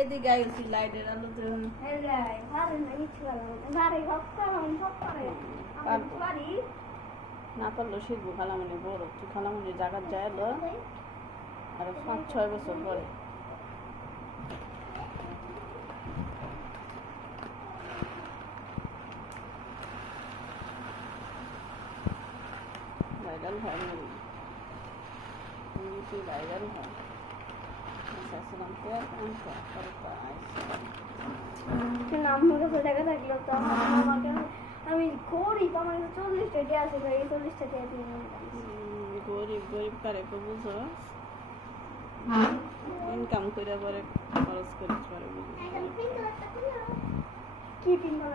এদিকে আইছি লাইটের আলোতে না পারলো শিখবো খালামণি বড় তুই খালামণি জায়গার যায় আর 5-6 বছর পরে ভাইরাল হয় তুই ভাইরাল হয় আমি গরিব আমার 40 টাকা আছে 40 টাকা গরিব কারে বুঝো ইনকাম করে পরে খরচ করতে পারে কি পিন না